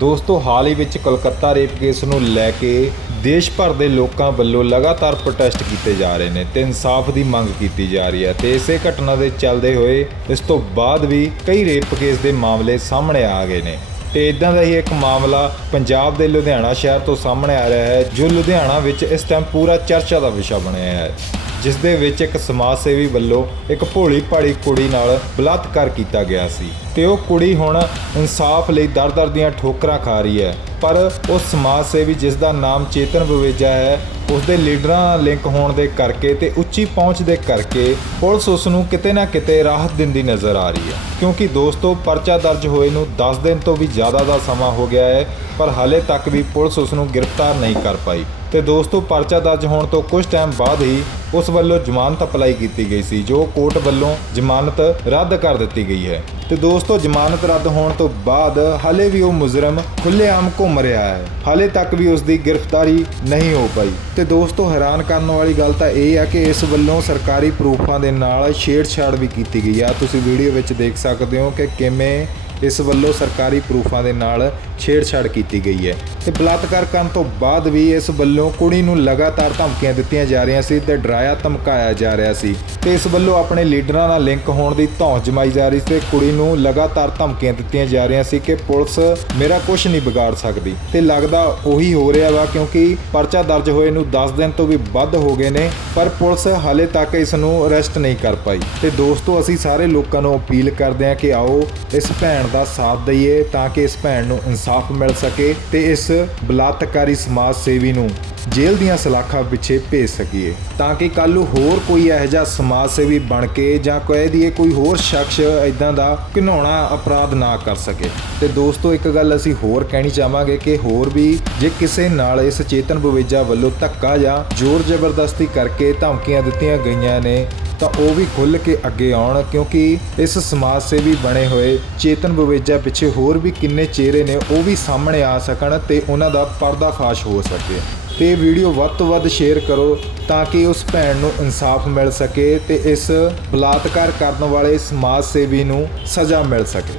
ਦੋਸਤੋ, ਹਾਲ ਹੀ ਵਿੱਚ Kolkata rape case ਨੂੰ ਲੈ ਕੇ ਦੇਸ਼ ਭਰ ਦੇ ਲੋਕਾਂ ਵੱਲੋਂ ਲਗਾਤਾਰ ਪ੍ਰੋਟੈਸਟ ਕੀਤੇ ਜਾ ਰਹੇ ਨੇ ਤੇ ਇਨਸਾਫ ਦੀ ਮੰਗ ਕੀਤੀ ਜਾ ਰਹੀ ਹੈ ਤੇ ਇਸੇ ਘਟਨਾ ਦੇ ਚੱਲਦੇ ਹੋਏ ਇਸ ਤੋਂ ਬਾਅਦ ਵੀ ਕਈ ਰੇਪ ਕੇਸ ਦੇ ਮਾਮਲੇ ਸਾਹਮਣੇ ਆ ਗਏ ਨੇ। ਤੇ ਇਦਾਂ ਦਾ ਹੀ ਇੱਕ ਮਾਮਲਾ ਪੰਜਾਬ ਦੇ ਲੁਧਿਆਣਾ ਸ਼ਹਿਰ ਤੋਂ ਸਾਹਮਣੇ ਆ ਰਿਹਾ ਹੈ, ਜੋ ਲੁਧਿਆਣਾ ਵਿੱਚ ਇਸ ਟਾਈਮ ਪੂਰਾ ਚਰਚਾ ਦਾ ਵਿਸ਼ਾ ਬਣਿਆ ਹੈ। ਜਿਸ ਦੇ ਵਿੱਚ ਇੱਕ ਸਮਾਜ ਸੇਵੀ ਵੱਲੋਂ ਇੱਕ ਭੋਲੀ ਭਾੜੀ ਕੁੜੀ ਨਾਲ ਬਲਾਤਕਾਰ ਕੀਤਾ ਗਿਆ ਸੀ ਤੇ ਉਹ ਕੁੜੀ ਹੁਣ ਇਨਸਾਫ ਲਈ ਦਰ-ਦਰ ਦੀਆਂ ਠੋਕਰਾਂ ਖਾ ਰਹੀ ਹੈ। ਪਰ ਉਹ ਸਮਾਜ ਸੇਵੀ ਜਿਸ ਦਾ ਨਾਮ ਚੇਤਨ ਬਵੇਜਾ ਹੈ ਉਸ ਦੇ ਲੀਡਰਾਂ ਲਿੰਕ ਹੋਣ ਦੇ ਕਰਕੇ ਤੇ ਉੱਚੀ ਪਹੁੰਚ ਦੇ ਕਰਕੇ ਪੁਲਿਸ ਉਸ ਨੂੰ ਕਿਤੇ ਨਾ ਕਿਤੇ ਰਾਹਤ ਦਿੰਦੀ ਨਜ਼ਰ ਆ ਰਹੀ ਹੈ। ਕਿਉਂਕਿ ਦੋਸਤੋ, ਪਰਚਾ ਦਰਜ ਹੋਏ ਨੂੰ 10 ਦਿਨ ਤੋਂ ਵੀ ਜ਼ਿਆਦਾ ਦਾ ਸਮਾਂ ਹੋ ਗਿਆ ਹੈ, ਪਰ ਹਾਲੇ ਤੱਕ ਵੀ ਪੁਲਿਸ ਉਸ ਨੂੰ ਗ੍ਰਿਫਤਾਰ ਨਹੀਂ ਕਰ ਪਾਈ। ਤੇ ਦੋਸਤੋ, ਪਰਚਾ ਦਰਜ ਹੋਣ ਤੋਂ ਕੁਝ ਟਾਈਮ ਬਾਅਦ ਹੀ ਉਸ ਵੱਲੋਂ ਜ਼ਮਾਨਤ ਅਪਲਾਈ ਕੀਤੀ ਗਈ ਸੀ, ਜੋ ਕੋਰਟ ਵੱਲੋਂ ਜ਼ਮਾਨਤ ਰੱਦ ਕਰ ਦਿੱਤੀ ਗਈ ਹੈ। ਤੇ ਦੋਸਤੋ, ਜ਼ਮਾਨਤ ਰੱਦ ਹੋਣ ਤੋਂ ਬਾਅਦ ਹਾਲੇ ਵੀ ਉਹ ਮੁਜਰਮ ਖੁੱਲ੍ਹੇਆਮ ਘੁੰਮ ਰਿਹਾ ਹੈ। ਹਾਲੇ ਤੱਕ ਵੀ ਉਸ ਦੀ ਗ੍ਰਿਫਤਾਰੀ ਨਹੀਂ ਹੋ ਪਾਈ। ਤੇ ਦੋਸਤੋ, ਹੈਰਾਨ ਕਰਨ ਵਾਲੀ ਗੱਲ ਤਾਂ ਇਹ ਆ ਕਿ ਇਸ ਵੱਲੋਂ ਸਰਕਾਰੀ ਪ੍ਰੂਫਾਂ ਦੇ ਨਾਲ ਛੇੜਛਾੜ ਵੀ ਕੀਤੀ ਗਈ ਆ ਤੁਸੀਂ ਵੀਡੀਓ ਵਿੱਚ ਦੇਖ ਸਕਦੇ ਹੋ ਕਿ ਕਿਵੇਂ ਇਸ ਵੱਲੋਂ ਸਰਕਾਰੀ ਪ੍ਰੂਫਾਂ ਦੇ ਨਾਲ ਛੇੜਛਾੜ ਕੀਤੀ ਗਈ ਹੈ। ਤੇ ਬਲਾਤਕਾਰ ਕਰਨ ਤੋਂ ਬਾਅਦ ਵੀ ਇਸ ਵੱਲੋਂ ਕੁੜੀ ਨੂੰ ਲਗਾਤਾਰ ਧਮਕੀਆਂ ਦਿੱਤੀਆਂ ਜਾ ਰਹੀਆਂ ਸੀ ਤੇ ਡਰਾਇਆ, ਧਮਕਾਇਆ ਜਾ ਰਿਹਾ ਸੀ। ਤੇ ਇਸ ਵੱਲੋਂ ਆਪਣੇ ਲੀਡਰਾਂ ਨਾਲ ਲਿੰਕ ਹੋਣ ਦੀ ਧੌਂ ਜਮਾਈ ਜਾ ਰਹੀ ਸੀ। ਤੇ ਕੁੜੀ ਨੂੰ ਲਗਾਤਾਰ ਧਮਕੀਆਂ ਦਿੱਤੀਆਂ ਜਾ ਰਹੀਆਂ ਸੀ ਕਿ ਪੁਲਿਸ ਮੇਰਾ ਕੁਝ ਨਹੀਂ ਵਿਗਾੜ ਸਕਦੀ। ਤੇ ਲੱਗਦਾ ਉਹੀ ਹੋ ਰਿਹਾ ਵਾ ਕਿਉਂਕਿ ਪਰਚਾ ਦਰਜ ਹੋਏ ਨੂੰ 10 ਦਿਨ ਤੋਂ ਵੀ ਵੱਧ ਹੋ ਗਏ ਨੇ, ਪਰ ਪੁਲਿਸ ਹਾਲੇ ਤੱਕ ਇਸ ਨੂੰ ਅਰੈਸਟ ਨਹੀਂ ਕਰ ਪਾਈ। ਤੇ ਦੋਸਤੋ, ਅਸੀਂ ਸਾਰੇ ਲੋਕਾਂ ਨੂੰ ਅਪੀਲ ਕਰਦੇ ਹਾਂ ਕਿ ਆਓ ਇਸ ਭੈਣ ਦਾ ਸਾਥ ਦਈਏ ਤਾਂ ਕਿ ਇਸ ਭੈਣ ਨੂੰ ਇਨਸਾਫ ਮਿਲ ਸਕੇ ਤੇ ਇਸ ਬਲਾਤਕਾਰੀ ਸਮਾਜ ਸੇਵੀ ਨੂੰ ਜੇਲ੍ਹ ਦੀਆਂ ਸਲਾਖਾਂ ਪਿੱਛੇ ਭੇਜ ਸਕੀਏ। ਤਾਂ ਕਿ ਕੱਲ ਨੂੰ ਹੋਰ ਕੋਈ ਇਹੋ ਜਿਹਾ ਸਮਾਜ ਸੇਵੀ ਬਣ ਕੇ ਜਾਂ ਕਹਿ ਦੀ ਕੋਈ ਹੋਰ ਸ਼ਖਸ ਇਦਾਂ ਦਾ ਘਿਨਾਉਣਾ ਅਪਰਾਧ ਨਾ ਕਰ ਸਕੇ। ਤੇ ਦੋਸਤੋ, ਇੱਕ ਗੱਲ ਅਸੀਂ ਹੋਰ ਕਹਿਣੀ ਚਾਹਾਂਗੇ ਕਿ ਹੋਰ ਵੀ ਜੇ ਕਿਸੇ ਨਾਲ ਇਸ ਚੇਤਨ ਬਵੇਜਾ ਵੱਲੋਂ ਧੱਕਾ ਜਾਂ ਜ਼ੋਰ ਜ਼ਬਰਦਸਤੀ ਕਰਕੇ ਧਮਕੀਆਂ ਦਿੱਤੀਆਂ ਗਈਆਂ ਨੇ ਤਾਂ ਉਹ ਵੀ ਖੁੱਲ ਕੇ ਅੱਗੇ ਆਉਣ, ਕਿਉਂਕਿ ਇਸ ਸਮਾਜ ਸੇਵੀ ਬਣੇ ਹੋਏ ਚੇਤਨ ਬਵੇਜਾ ਪਿੱਛੇ ਹੋਰ ਵੀ ਕਿੰਨੇ ਚਿਹਰੇ ਨੇ, ਉਹ ਵੀ ਸਾਹਮਣੇ ਆ ਸਕਣ ਤੇ ਉਹਨਾਂ ਦਾ ਪਰਦਾਫਾਸ਼ ਹੋ ਸਕੇ। ਤੇ ਇਹ ਵੀਡੀਓ ਵੱਧ ਤੋਂ ਵੱਧ ਸ਼ੇਅਰ ਕਰੋ ਤਾਂ ਕਿ ਉਸ ਭੈਣ ਨੂੰ ਇਨਸਾਫ ਮਿਲ ਸਕੇ ਤੇ ਇਸ ਬਲਾਤਕਾਰ ਕਰਨ ਵਾਲੇ ਸਮਾਜ ਸੇਵੀ ਨੂੰ ਸਜ਼ਾ ਮਿਲ ਸਕੇ।